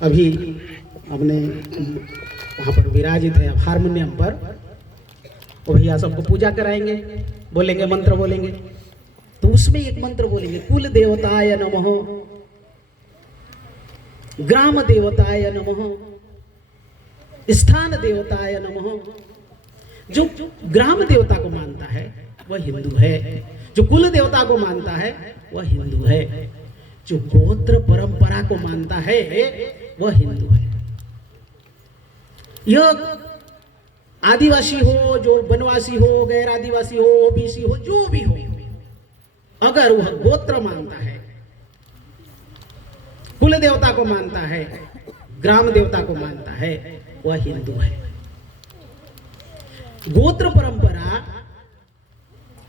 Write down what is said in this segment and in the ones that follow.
अभी अपने वहाँ पर विराजित है हारमोनियम पर, वो भैया सबको पूजा कराएंगे, बोलेंगे मंत्र बोलेंगे। तो उसमें एक मंत्र बोलेंगे, कुल देवताय नमः, ग्राम देवताय नमः, स्थान देवताय नमः। जो ग्राम देवता को मानता है वह हिंदू है, जो कुल देवता को मानता है वह हिंदू है, जो गोत्र परंपरा को मानता है वह हिंदू है। यह आदिवासी हो, जो वनवासी हो, गैर आदिवासी हो, ओबीसी हो, जो भी हो, अगर वह गोत्र मानता है, कुल देवता को मानता है, ग्राम देवता को मानता है, वह हिंदू है। गोत्र परंपरा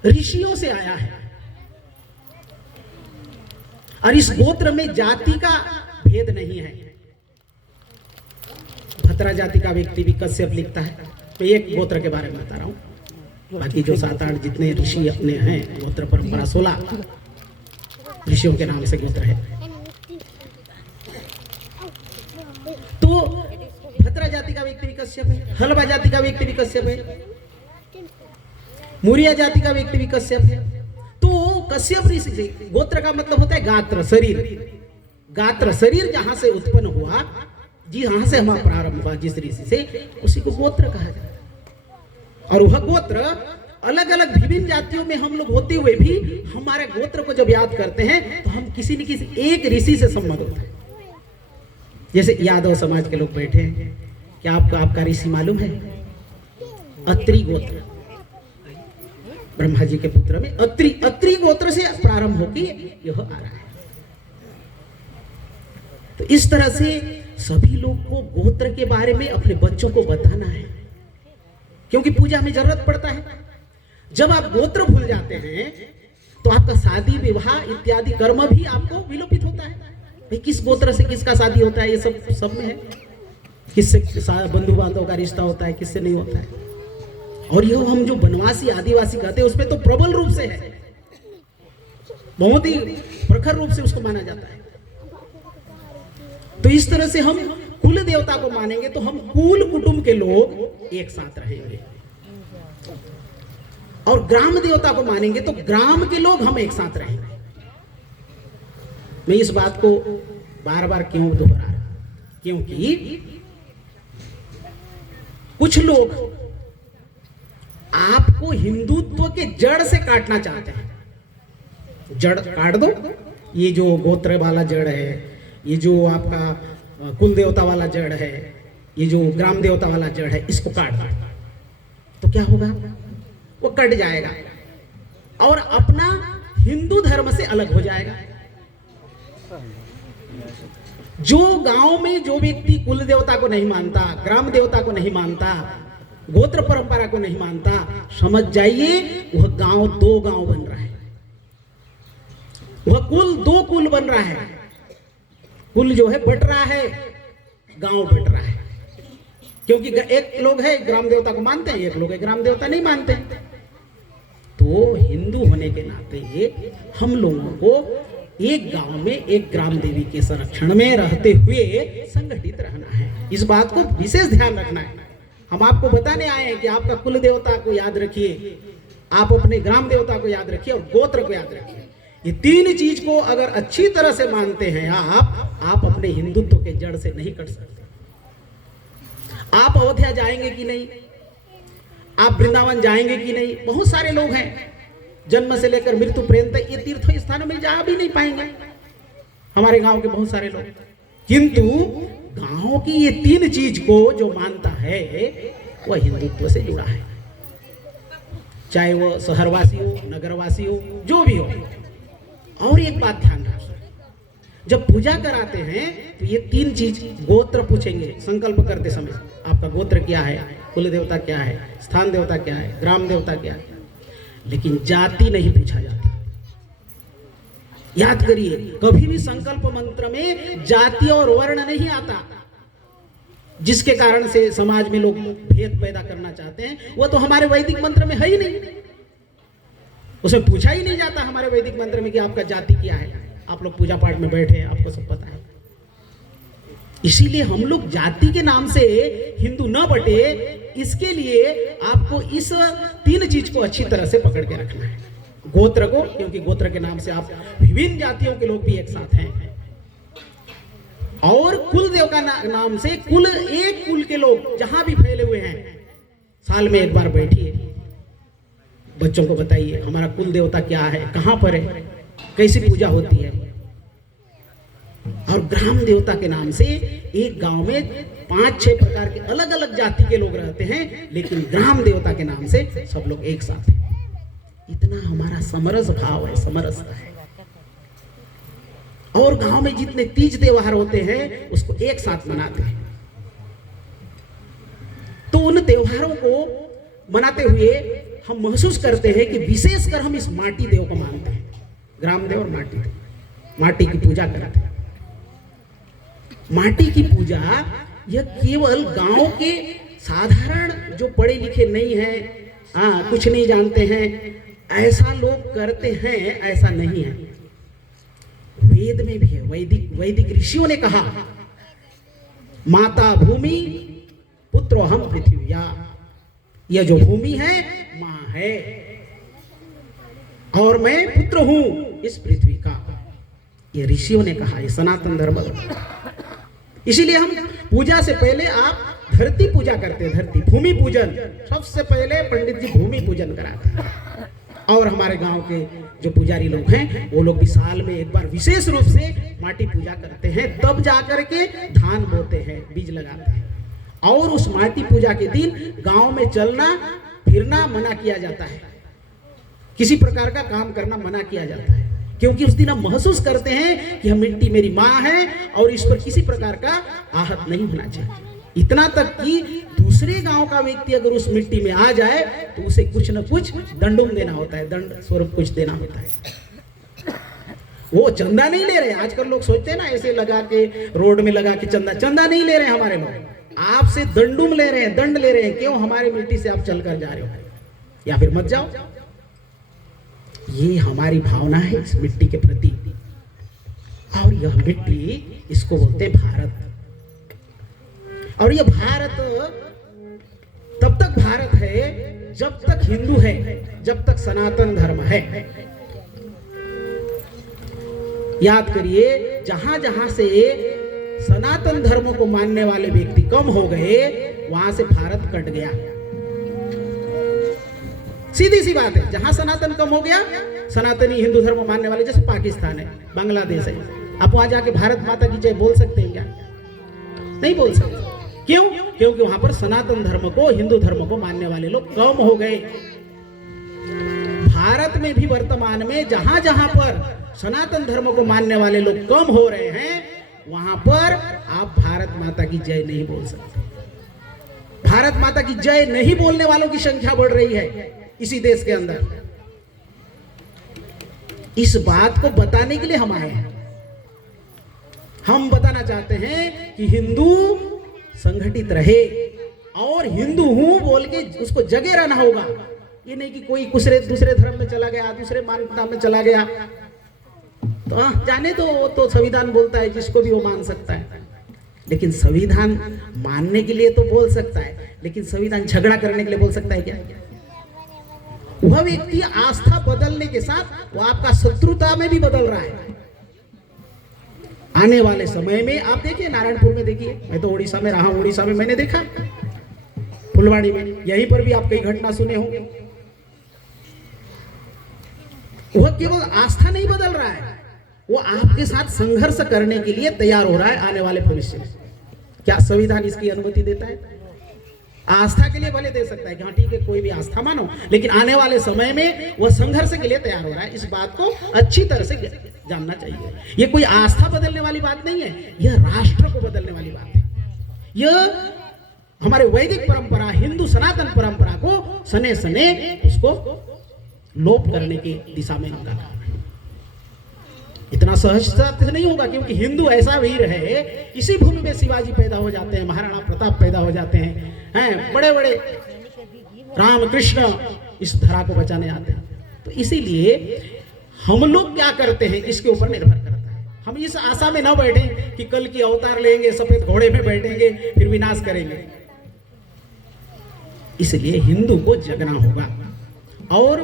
ऋषियों से आया है और इस गोत्र में जाति का भेद नहीं है। भद्रा जाति का व्यक्ति भी कश्यप लिखता है। मैं एक गोत्र के बारे में बता रहा हूं, बाकी जो 7-8 जितने ऋषि अपने हैं, गोत्र परंपरा 16 ऋषियों के नाम से गोत्र है। तो भद्रा जाति का व्यक्ति भी कश्यप है, हलवा जाति का व्यक्ति भी कश्यप है, मुरिया जाति का व्यक्ति भी कश्यप है। तो कश्यप ऋषि से, गोत्र का मतलब होता है गात्र, शरीर। गात्र शरीर जहां से उत्पन्न हुआ, जहां से हमारा प्रारंभ हुआ, जिस ऋषि से, उसी को गोत्र कहा जाता है। और वह गोत्र अलग अलग विभिन्न जातियों में हम लोग होते हुए भी हमारे गोत्र को जब याद करते हैं तो हम किसी न किसी एक ऋषि से संबंध होता है। जैसे यादव समाज के लोग बैठे हैं, क्या आपको आपका ऋषि मालूम है? अत्रि गोत्र, ब्रह्मा जी के पुत्र में अत्रि गोत्र से प्रारंभ होकर यह आ रहा है। तो इस तरह से सभी लोग को गोत्र के बारे में अपने बच्चों को बताना है, क्योंकि पूजा में जरूरत पड़ता है। जब आप गोत्र भूल जाते हैं तो आपका शादी विवाह इत्यादि कर्म भी आपको विलोपित होता है। भाई किस गोत्र से किसका शादी होता है, ये सब में है। किससे बंधु बांधव का रिश्ता होता है, किससे नहीं होता है। और यह हम जो वनवासी आदिवासी कहते हैं उसमें तो प्रबल रूप से है, बहुत ही प्रखर रूप से उसको माना जाता है। तो इस तरह से हम कुल देवता को मानेंगे तो हम कुल कुटुंब के लोग एक साथ रहेंगे, और ग्राम देवता को मानेंगे तो ग्राम के लोग हम एक साथ रहेंगे। मैं इस बात को बार बार क्यों दोहरा रहा हूं, क्योंकि कुछ लोग आपको हिंदुत्व के जड़ से काटना चाहते हैं। जड़ काट दो, ये जो गोत्र वाला जड़ है, ये जो आपका कुल देवता वाला जड़ है, ये जो ग्राम देवता वाला जड़ है, इसको काट दो तो क्या होगा? वो कट जाएगा और अपना हिंदू धर्म से अलग हो जाएगा। जो गांव में जो व्यक्ति कुल देवता को नहीं मानता, ग्राम देवता को नहीं मानता, गोत्र परंपरा को नहीं मानता, समझ जाइए वह गांव 2 गांव बन रहा है, वह कुल 2 कुल बन रहा है। कुल जो है बट रहा है, गांव बट रहा है, क्योंकि एक लोग है ग्राम देवता को मानते हैं, एक लोग है ग्राम देवता नहीं मानते। तो हिंदू होने के नाते हम लोगों को एक गांव में एक ग्राम देवी के संरक्षण में रहते हुए संगठित रहना है। इस बात को विशेष ध्यान रखना है। हम आपको बताने आए हैं कि आपका कुल देवता को याद रखिए, आप अपने ग्राम देवता को याद रखिए और गोत्र को याद रखिए। ये 3 चीज को अगर अच्छी तरह से मानते हैं आप अपने हिंदुत्व के जड़ से नहीं कट सकते। आप अयोध्या जाएंगे कि नहीं, आप वृंदावन जाएंगे कि नहीं? बहुत सारे लोग हैं जन्म से लेकर मृत्यु पर्यंत ये तीर्थ स्थानों में जा भी नहीं पाएंगे, हमारे गांव के बहुत सारे लोग। किंतु गांव की ये 3 चीज को जो मानता है वह हिंदुत्व से जुड़ा है, चाहे वो शहरवासी हो, नगरवासी हो, जो भी हो। और एक बात ध्यान रखिए, जब पूजा कराते हैं तो ये 3 चीज गोत्र पूछेंगे संकल्प करते समय। आपका गोत्र क्या है, कुल देवता क्या है, स्थान देवता क्या है, ग्राम देवता क्या है, लेकिन जाति नहीं पूछा जाता। याद करिए, कभी भी संकल्प मंत्र में जाति और वर्ण नहीं आता, जिसके कारण से समाज में लोग भेद पैदा करना चाहते हैं। वो तो हमारे वैदिक मंत्र में है ही नहीं, उसमें पूछा ही नहीं जाता हमारे वैदिक मंत्र में कि आपका जाति क्या है। आप लोग पूजा पाठ में बैठे हैं, आपको सब पता है। इसीलिए हम लोग जाति के नाम से हिंदू न बटे, इसके लिए आपको इस 3 चीज को अच्छी तरह से पकड़ के रखना है। गोत्र को, क्योंकि गोत्र के नाम से आप विभिन्न जातियों के लोग भी एक साथ हैं, और कुल देव का नाम से कुल, एक कुल के लोग जहां भी फैले हुए हैं, साल में एक बार बैठिए, बच्चों को बताइए हमारा कुल देवता क्या है, कहां पर है, कैसी पूजा होती है। और ग्राम देवता के नाम से एक गांव में 5-6 प्रकार के अलग अलग जाति के लोग रहते हैं, लेकिन ग्राम देवता के नाम से सब लोग एक साथ हैं। इतना हमारा समरस भाव है, समरसता है। और गांव में जितने तीज त्योहार होते हैं उसको एक साथ मनाते हैं। तो उन त्योहारों को मनाते हुए हम महसूस करते हैं कि विशेषकर हम इस माटी देव को मानते हैं, ग्राम देव और माटी देव, माटी की पूजा करते हैं। माटी की पूजा यह केवल गांव के साधारण जो पढ़े लिखे नहीं है, कुछ नहीं जानते हैं, ऐसा लोग करते हैं, ऐसा नहीं है। वेद में भी है, वैदिक ऋषियों ने कहा माता भूमि पुत्रो हम पृथ्वी, यह जो भूमि है मां है और मैं पुत्र हूं इस पृथ्वी का, ये ऋषियों ने कहा, ये सनातन धर्म। इसीलिए हम पूजा से पहले आप धरती पूजा करते हैं, धरती भूमि पूजन सबसे पहले पंडित जी भूमि पूजन कराते हैं। और हमारे गांव के जो पुजारी लोग हैं वो लोग भी साल में एक बार विशेष रूप से माटी पूजा करते हैं, तब जाकर के धान बोते हैं, बीज लगाते हैं। और उस माटी पूजा के दिन गांव में चलना फिरना मना किया जाता है, किसी प्रकार का काम करना मना किया जाता है, क्योंकि उस दिन हम महसूस करते हैं कि हम मिट्टी मेरी मां है और इस पर किसी प्रकार का आहत नहीं होना चाहिए। इतना तक कि दूसरे गांव का व्यक्ति अगर उस मिट्टी में आ जाए तो उसे कुछ न कुछ दंडुम देना होता है, दंड स्वरूप कुछ देना होता है। वो चंदा नहीं ले रहे। आजकल लोग सोचते हैं ना ऐसे लगा के रोड में लगा के चंदा नहीं ले रहे हैं हमारे लोग, आपसे दंडुम ले रहे हैं, दंड ले रहे हैं। क्यों? हमारे मिट्टी से आप चलकर जा रहे हो, या फिर मत जाओ। ये हमारी भावना है इस मिट्टी के प्रति, और यह मिट्टी, इसको बोलते हैं भारत। और यह भारत तब तक भारत है जब तक हिंदू है, जब तक सनातन धर्म है। याद करिए, जहां जहां से सनातन धर्म को मानने वाले व्यक्ति कम हो गए, वहां से भारत कट गया। सीधी सी बात है, जहां सनातन कम हो गया, सनातनी हिंदू धर्म मानने वाले, जैसे पाकिस्तान है, बांग्लादेश है, आप वहां जाके भारत माता की जय बोल सकते हैं क्या? नहीं बोल सकते। क्यों? क्योंकि वहां पर सनातन धर्म को, हिंदू धर्म को मानने वाले लोग कम हो गए। भारत में भी वर्तमान में जहां जहां पर सनातन धर्म को मानने वाले लोग कम हो रहे हैं, वहां पर आप भारत माता की जय नहीं बोल सकते। भारत माता की जय नहीं बोलने वालों की संख्या बढ़ रही है इसी देश के अंदर। इस बात को बताने के लिए हम आए हैं। हम बताना चाहते हैं कि हिंदू संगठित रहे, और हिंदू हूं बोल के उसको जगे रहना होगा। ये नहीं कि कोई दूसरे धर्म में चला गया, दूसरे मान्यता में चला गया, तो जाने दो, तो संविधान बोलता है जिसको भी वो मान सकता है। लेकिन संविधान मानने के लिए तो बोल सकता है, लेकिन संविधान झगड़ा करने के लिए बोल सकता है क्या? वह व्यक्ति आस्था बदलने के साथ वो आपका शत्रुता में भी बदल रहा है। आने वाले समय में आप देखिए, नारायणपुर में देखिए, मैं तो उड़ीसा में रहा हूं, उड़ीसा में मैंने देखा, फुलवाड़ी में, यहीं पर भी आप कई घटना सुने होंगे। वह केवल आस्था नहीं बदल रहा है, वो आपके साथ संघर्ष करने के लिए तैयार हो रहा है आने वाले भविष्य में। क्या संविधान इसकी अनुमति देता है? आस्था के लिए भले दे सकता है कि हाँ ठीक है, कोई भी आस्था मानो, लेकिन आने वाले समय में वह संघर्ष के लिए तैयार हो रहा है। इस बात को अच्छी तरह से जानना चाहिए। यह कोई आस्था बदलने वाली बात नहीं है, यह राष्ट्र को बदलने वाली बात है। यह हमारे वैदिक परंपरा, हिंदू सनातन परंपरा को सने सने उसको लोप करने की दिशा में उनका काम है। इतना सहजता से नहीं होगा, क्योंकि हिंदू ऐसा वीर है, इसी भूमि में शिवाजी पैदा हो जाते हैं, महाराणा प्रताप पैदा हो जाते हैं, बड़े बड़े राम कृष्ण इस धरा को बचाने आते हैं। तो इसीलिए हम लोग क्या करते हैं इसके ऊपर निर्भर करता है। हम इस आशा में न बैठे कि कल की अवतार लेंगे, सफेद घोड़े में बैठेंगे, फिर विनाश करेंगे। इसलिए हिंदू को जगना होगा और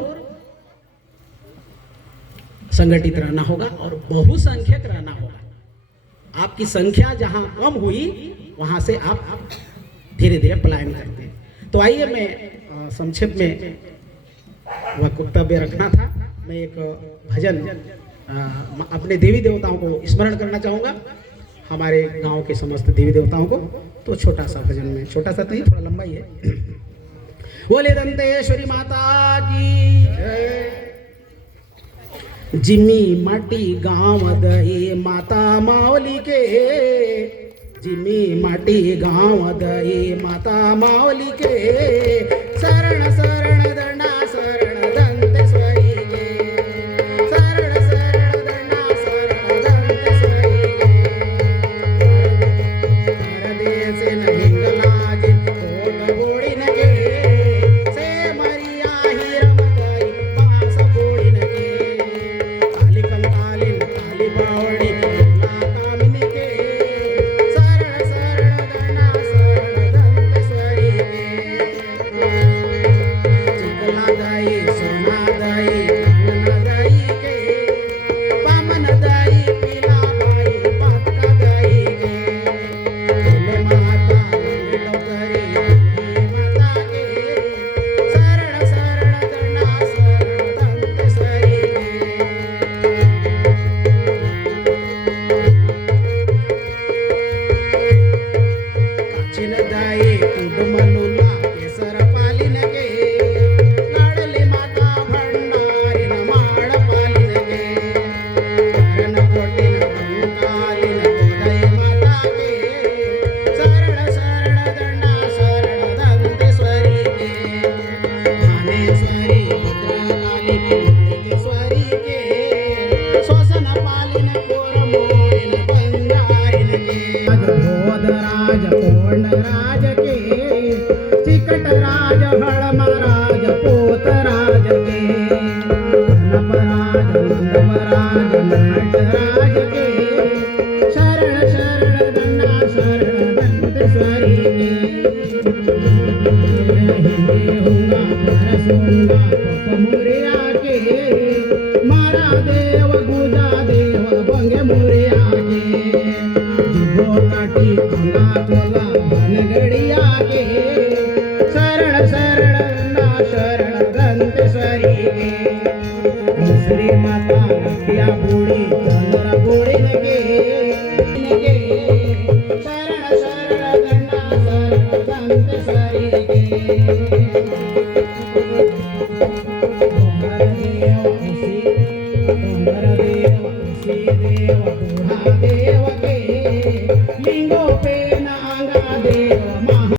संगठित रहना होगा और बहुसंख्यक रहना होगा। आपकी संख्या जहां कम हुई वहां से आप धीरे धीरे पलायन करते हैं। तो आइए, मैं संक्षेप में वक्तव्य रखना था। मैं एक भजन अपने देवी देवताओं को स्मरण करना चाहूँगा, हमारे गांव के समस्त देवी देवताओं को। तो छोटा सा भजन में, छोटा सा तो नहीं, थोड़ा लंबा ही है। बोले दंतेश्वरी माता की जय। जिमी माटी गांव दई माता मावली के, जिमी माटी गांव दई माता मावली के, शरण शरण दंडा शरण दंतेश्वरी के, शरण शरण दंडा शरण दंतेश्वरी के, हर देश न हिंगलाज कोट बोड़िन के, से मरिया हिरम दई बास बोड़िन के, काली कंकालिन काली बावड़ी भोला कामिनी के, शरण शरण दंडा शरण दंतेश्वरी के, चिकला दई सोना दई कंगना दई के, पामन दई पीला दई पक्का दई के, भोले माता मंगलो करी माता के, शरण शरण दंडा शरण दंतेश्वरी के, काचिन दाई कुडुमलुला केसर पालिन के, लाडली माता भंडारिन माड पालिन के, करण कोटिन कंकालिन गोदय माता के, शरण शरण दंडा शरण दंतेश्वरी के, भानेश्वरी भद्रकाली माणिकेश्वरी के, श्वसन पालिन कोरमोडिन बंजारिन के, भोदराज कोंडराज के, चिकटराज हड़मराज पोतराज के, कनपराज नंदमराज नटराज के, शरण शरण दंडा शरण दंतेश्वरी के, हिंदी हूँगा परसूंगा पप मुरिया के, मारा देव गुजा देव बंगे मुरिया के, जिभो काटी अंगा तोला बनगड़िया के, शरण शरण ना शरण दंतेश्वरी के, श्री माता नदिया बूढ़ी चंद्र बूढ़ी नगे, शरण शरण दंडा शरण दंतेश्वरी के, देव उसी देव बूढ़ा देव के,